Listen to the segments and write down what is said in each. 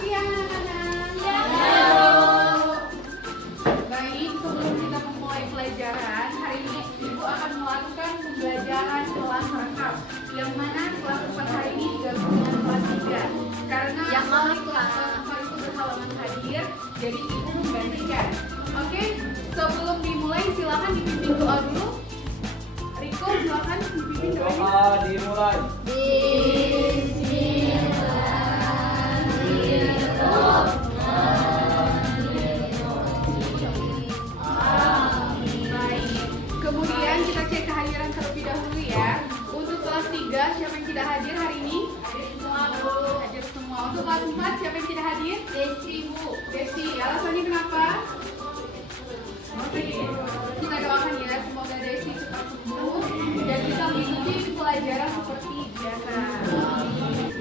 siang anak-anak. Baik, sebelum kita memulai pelajaran, hari ini Ibu akan melakukan pembelajaran kelas rekap. Yang mana kelas 4 hari ini digabung dengan kelas 3. Karena Yang kelas mana? 4 itu berhalangan hadir, jadi Ibu menggantikan. Oke, sebelum dimulai silakan dipimpin doa dulu. Riko, silakan dipimpin doanya. Doa dimulai. Baik. Kemudian kita cek kehadiran terlebih dahulu ya. Untuk kelas 3 siapa yang tidak hadir hari ini? Hadir semua, Bu. Hadir semua. Untuk kelas 4 siapa yang tidak hadir? Desi, Bu. Desi, alasannya kenapa? Oke. Kita doakan ya, semoga Desi cepat sembuh dan bisa mengikuti pelajaran seperti biasa.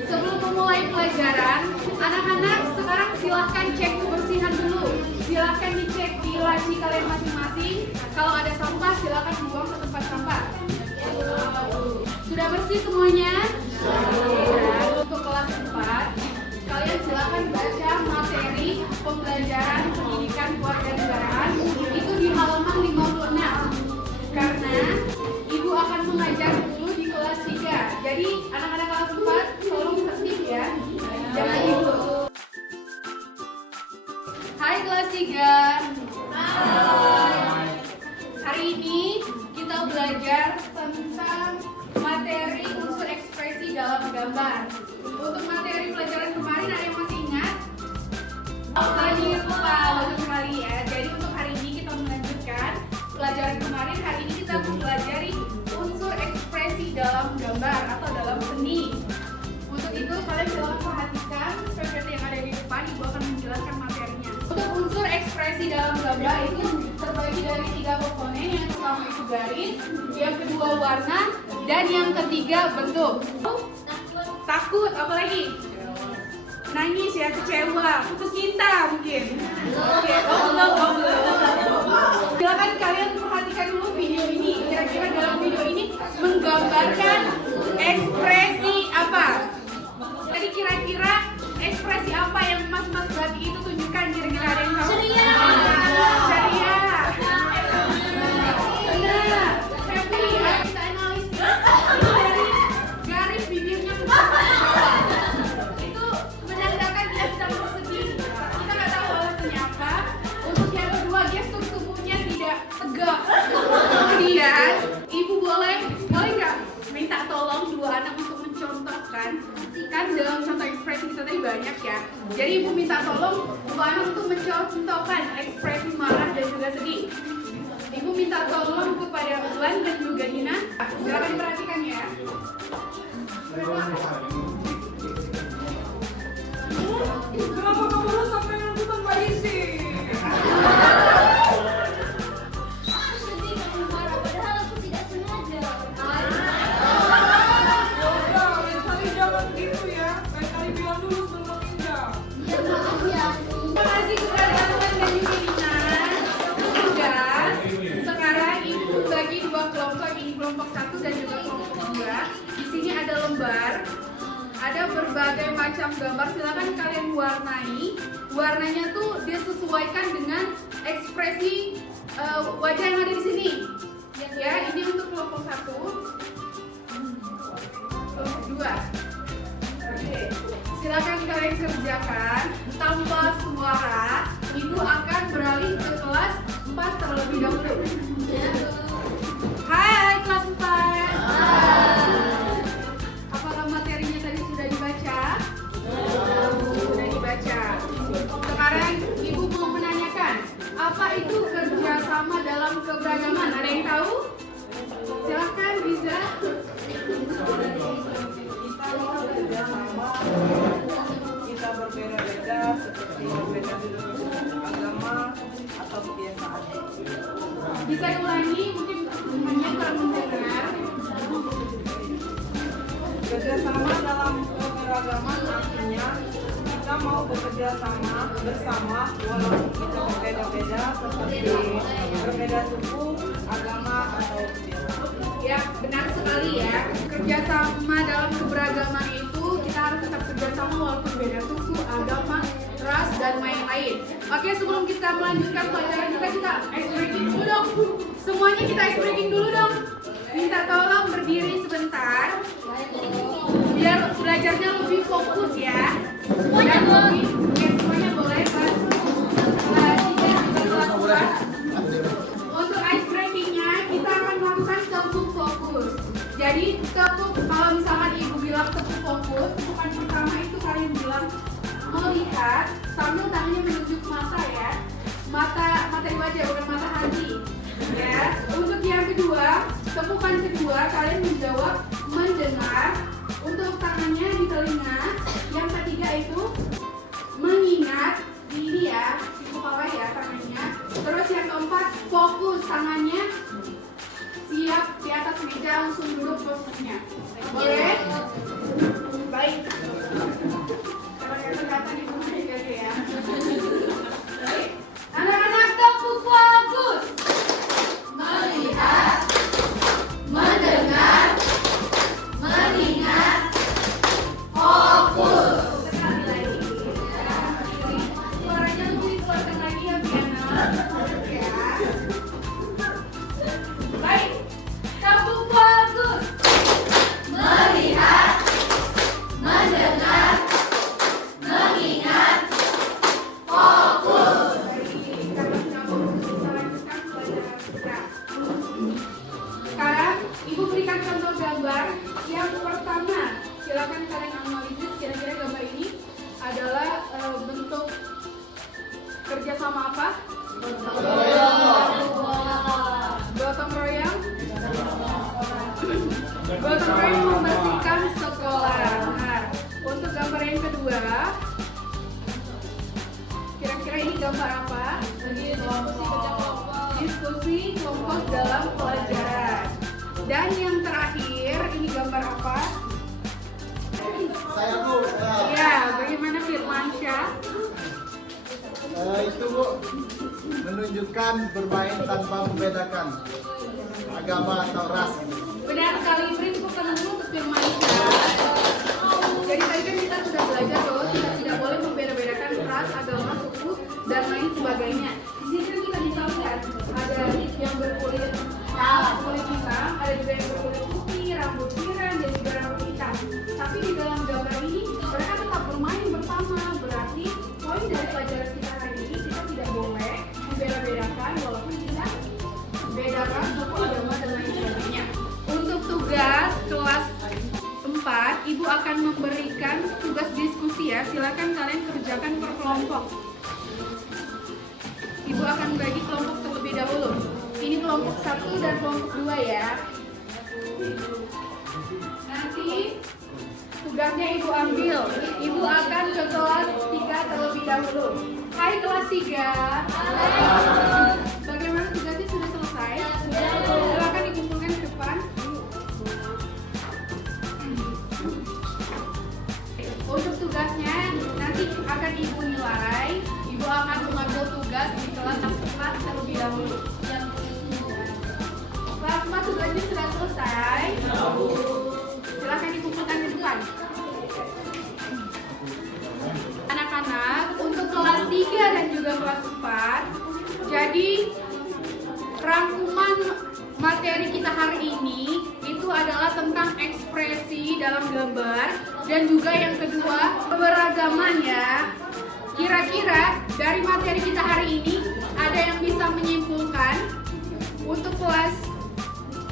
Sebelum memulai pelajaran, anak-anak sekarang silahkan cek kebersihan dulu. Silahkan dicek di laci kalian masing-masing. Kalau ada sampah silahkan buang ke tempat sampah. Sudah bersih semuanya? Dan untuk kelas 4, kalian silahkan baca materi pembelajaran pendidikan kewarganegaraan itu di halaman 56. Karena Ibu akan mengajar dulu di kelas 3. Jadi anak-anak kelas 4 tolong tertib ya. Jangan ribut. Hai kelas 3. Hai. Hari ini kita belajar tentang materi unsur ekspresi dalam gambar. Untuk materi pelajaran kemarin ada yang masih ingat? Lagi lupa, bagus sekali ya. Jadi untuk hari ini kita melanjutkan pelajaran kemarin. Hari ini kita mempelajari unsur ekspresi dalam gambar atau dalam seni. Untuk itu kalian silahkan perhatikan PPT yang ada di depan. Ibu akan menjelaskan materinya. Untuk unsur ekspresi dalam gambar itu terbagi dari 3 komponen. Yang pertama itu garis, yang kedua warna, dan yang ketiga bentuk. Takut, apalagi? Nangis ya, kecewa, putus cinta mungkin. Oke, belum. Silakan kalian perhatikan dulu video ini. Kira-kira dalam video ini menggambarkan ekspresi apa? Tadi kira-kira ekspresi apa yang mas-mas berarti itu tunjukkan? Kira-kira ada yang tahu? Ceria. Ceria. Benar. Happy. Ayo kita analisis. Dari garis bibirnya ke bawah. Itu menandakan dia sedang bersedih. Kita nggak tahu alasannya apa. Untuk yang kedua, gestur tubuhnya tidak tegak. Kemudian, Ibu boleh nggak minta tolong dua anak untuk mencontohkan? Kan dalam contoh ekspresi kita tadi banyak ya. Jadi Ibu minta tolong dua anak untuk mencontohkan ekspresi marah dan juga sedih. Ibu minta tolong kepada Ulan dan juga Nina. Silakan diperhatikan ya. Kenapa kamu harus sampai nunjukan Mbak Isi? Aku sedih karena marah, padahal aku tidak sengaja. Yaudah, lain kali jangan gitu ya. Lain kali bilang dulu sebelum meminjam. Ya maaf ya. Terima kasih kepada Ulan dan juga Nina. Sudah. Sekarang Ibu bagi dua kelompok, ini kelompok 1 dan juga kelompok 2. Di sini ada lembar. Ada berbagai macam gambar, silakan kalian warnai. Warnanya tuh disesuaikan dengan ekspresi wajah yang ada di sini. Ya, ini untuk kelompok 1, kelompok 2. Oke, silakan kalian kerjakan tanpa suara. Ibu akan beralih ke kelas 4 terlebih dahulu. Hai kelas 4. Apakah materinya tadi sudah dibaca? Sudah dibaca. Sekarang Ibu mau menanyakan, apa itu kerjasama dalam keberagaman? Ada yang tahu? Silahkan bisa. Kita mau kerja sama, kita berbeda-beda seperti berbeda agama atau kebiasaan. Bisa ulangi, mungkin hanya kurang mendengar. Kerjasama dalam keberagaman artinya kita mau bekerja sama bersama walaupun kita berbeda-beda seperti berbeda suku, agama atau kebiasaan. Ya, benar sekali ya. Kerjasama dalam keberagaman itu kita harus tetap kerjasama walaupun beda suku, agama, dan lain-lain. Oke, sebelum kita melanjutkan pelajaran kita ice breaking dulu dong. Semuanya kita ice breaking dulu dong. Minta tolong berdiri sebentar biar belajarnya lebih fokus ya. Semuanya boleh. Semuanya boleh Pak. Kelas 3 juga kelas 4. Untuk ice breakingnya kita akan melakukan tepuk fokus. Jadi tepuk, kalau misalkan ibu bilang tepuk fokus, tepukan pertama itu kalian bilang melihat sambil tangannya menunjuk mata ya. Mata di wajah, bukan mata hati. Ya. Untuk yang kedua, tepukan kedua kalian menjawab mendengar. Untuk tangannya di telinga. Yang ketiga itu mengingat di ini ya, di kepala ya tangannya. Terus yang keempat fokus tangannya siap di atas meja, langsung duduk posisinya. Boleh? Baik. Kelihatan ibu aja ya. Baik. Anak-anak tepuk fokus. Melihat, mendengar, mengingat, fokus. Sekali lagi. Suaranya lebih dikeluarkan lagi ya, Piana. Ya. Baik. Tepuk fokus. Melihat, mendengar, mengingat, fokus. Sekarang ibu berikan contoh gambar yang pertama. Silakan kalian analisis kira-kira gambar ini adalah bentuk kerjasama apa? Gotong royong. Gotong royong membersihkan sekolah. Nah, untuk gambar yang kedua, kira-kira ini gambar apa? Diskusi kelompok dalam pelajaran. Dan yang terakhir, ini gambar apa? Saya Bu, Ya, bagaimana Firmansyah? itu Bu menunjukkan bermain tanpa membedakan agama atau ras. Benar sekali, beri tepuk tangan dulu untuk Firmansyah. Jadi tadi kan kita sudah belajar bahwa kita tidak boleh membeda-bedakan ras, agama, suku, dan lain sebagainya. Di sini kan kita bisa lihat ada yang berkulit hitam, ada juga yang berkulit putih, rambut pirang, dan juga rambut hitam. Tapi di dalam gambar ini mereka tetap bermain bersama. Berarti poin dari pelajaran kita hari ini kita tidak boleh membeda-bedakan walaupun kita beda ras, suku, agama, dan lain sebagainya. Untuk tugas kelas 4, Ibu akan memberikan tugas diskusi ya. Silakan kalian kerjakan per kelompok. Ibu akan bagi kelompok terlebih dahulu. Ini kelompok 1 dan kelompok 2 ya. Nanti tugasnya Ibu ambil. Ibu akan ke kelas 3 terlebih dahulu. Hai kelas 3. Bagaimana tugasnya sudah selesai? Silakan dikumpulkan ke depan. Untuk tugasnya nanti akan Ibu nilai. Ibu akan mengambil tugas di kelas 4 terlebih dahulu. Kelas 4 tugasnya sudah selesai. Silakan dikumpulkan ke depan. Anak-anak, untuk kelas 3 dan juga kelas 4, jadi rangkuman materi kita hari ini itu adalah tentang ekspresi dalam gambar dan juga yang kedua keberagaman ya. Kira-kira dari materi kita hari ini ada yang bisa menyimpulkan untuk kelas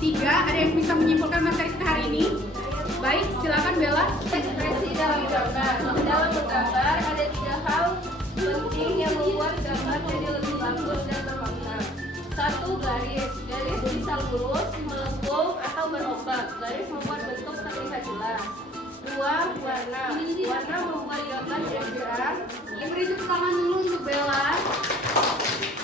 3, ada yang bisa menyimpulkan materi kita hari ini? Baik, silakan Bella. Ekspresi dalam gambar. Dalam menggambar ada 3 hal penting yang membuat gambar jadi lebih bagus dan bermakna. 1. Garis. Garis bisa lurus, melengkung, atau berombak. Garis membuat bentuk terlihat jelas. 2. Warna. Warna membuat gambar jadi cerah. Beri tepuk tangan dulu untuk Bella.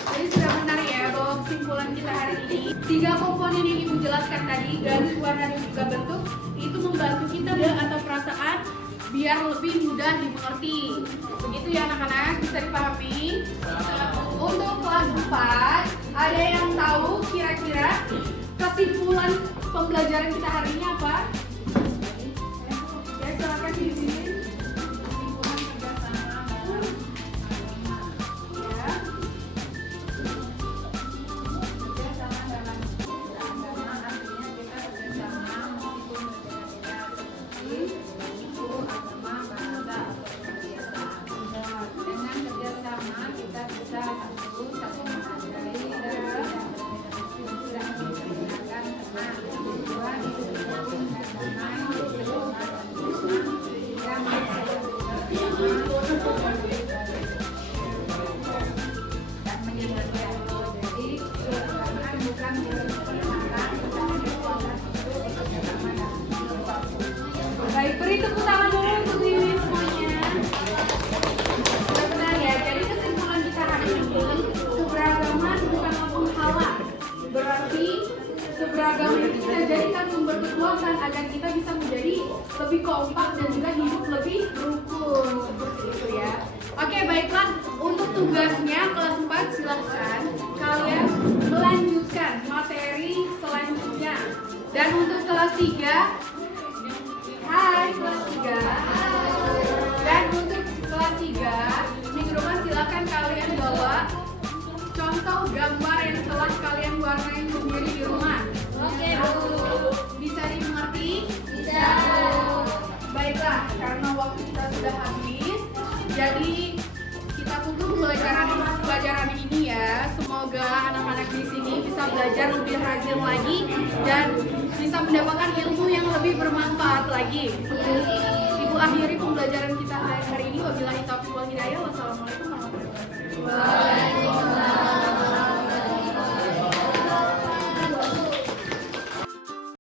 Jadi sudah benar ya bahwa kesimpulan kita hari ini 3 komponen yang Ibu jelaskan tadi, garis, warna, dan juga bentuk, itu membantu kita atau perasaan biar lebih mudah dimengerti. Begitu ya anak-anak, bisa dipahami? Untuk kelas 4, ada yang tahu kira-kira kesimpulan pembelajaran kita hari ini apa? Ya, silakan diizinin. Kesimpulan kerjasama. tepuk tangan dulu untuk ini semuanya. Benar ya, jadi kesimpulan kita hari ini, keberagaman bukanlah penghalang. Berarti keberagaman itu kita jadikan sumber kekuatan agar kita bisa menjadi lebih kompak dan juga hidup lebih rukun. Seperti itu ya. Oke, baiklah. Untuk tugasnya kelas 4 silahkan kalian melanjutkan materi selanjutnya. Dan untuk kelas 3, hai kelas 3. Dan untuk kelas 3, minggu depan silahkan kalian bawa contoh gambar yang telah kalian warnai sendiri di rumah. Oke, Bu. Bisa dimengerti? Bisa. Baiklah, karena waktu kita sudah habis, jadi kita tutup pelajaran ini ya. Semoga anak-anak di sini bisa belajar lebih rajin lagi dan bisa mendapatkan ilmu yang lebih bermanfaat lagi. Ibu akhiri pembelajaran kita hari ini. Wabillahi taufiq wal hidayah. Wassalamualaikum warahmatullahi wabarakatuh.